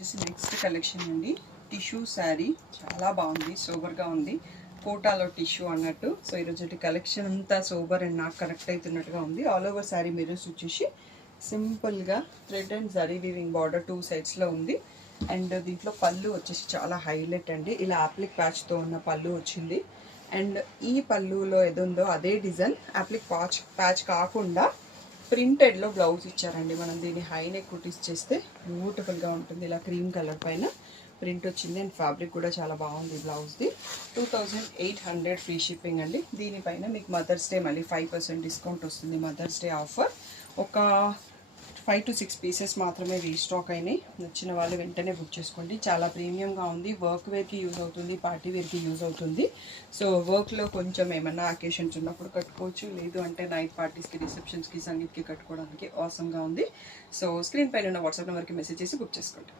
Next collection అండి, tissue sari చాలా బాగుంది, సూపర్గా ఉంది. కోటాలో టిష్యూ అన్నట్టు. సో ఈరోజు కలెక్షన్ అంతా సూపర్ అండ్ నాకు కనెక్ట్ అవుతున్నట్టుగా ఉంది. ఆల్ ఓవర్ శారీ మిర్రర్స్ వచ్చేసి సింపుల్గా thread and zari weaving border 2 సైడ్స్లో ఉంది. అండ్ దీంట్లో పళ్ళు వచ్చేసి చాలా హైలైట్ అండి, ఇలా యాప్లిక్ ప్యాచ్తో ఉన్న పళ్ళు వచ్చింది. అండ్ ఈ పళ్ళులో ఏదుందో అదే డిజైన్ యాప్లిక్ ప్యాచ్ కాకుండా ప్రింటెడ్లో బ్లౌజ్ ఇచ్చారండి. మనం దీన్ని హై నెక్ కుట్టిస్ చేస్తే బ్యూటిఫుల్గా ఉంటుంది. ఇలా క్రీమ్ కలర్ పైన ప్రింట్ వచ్చింది అండ్ ఫ్యాబ్రిక్ కూడా చాలా బాగుంది. బ్లౌజ్ది 2800 ఫ్రీ షిప్పింగ్ అండి. దీనిపైన మీకు మదర్స్ డే మళ్ళీ 5% డిస్కౌంట్ వస్తుంది. Mother's day offer. ఒక 5 to 6 పీసెస్ మాత్రమే రీస్టాక్ అయినాయి. నచ్చిన వాళ్ళు వెంటనే బుక్ చేసుకోండి. చాలా ప్రీమియంగా ఉంది. వర్క్ వేర్కి యూజ్ అవుతుంది, పార్టీ వేర్కి యూజ్ అవుతుంది. సో వర్క్లో కొంచెం ఏమన్నా అకేషన్స్ ఉన్నప్పుడు కట్టుకోవచ్చు, లేదు అంటే నైట్ పార్టీస్కి, రిసెప్షన్స్కి, సంగీత్కి కట్టుకోవడానికి ఆసంగా ఉంది. సో స్క్రీన్ పైన ఉన్న వాట్సాప్ నెంబర్కి మెసేజ్ చేసి బుక్ చేసుకోండి.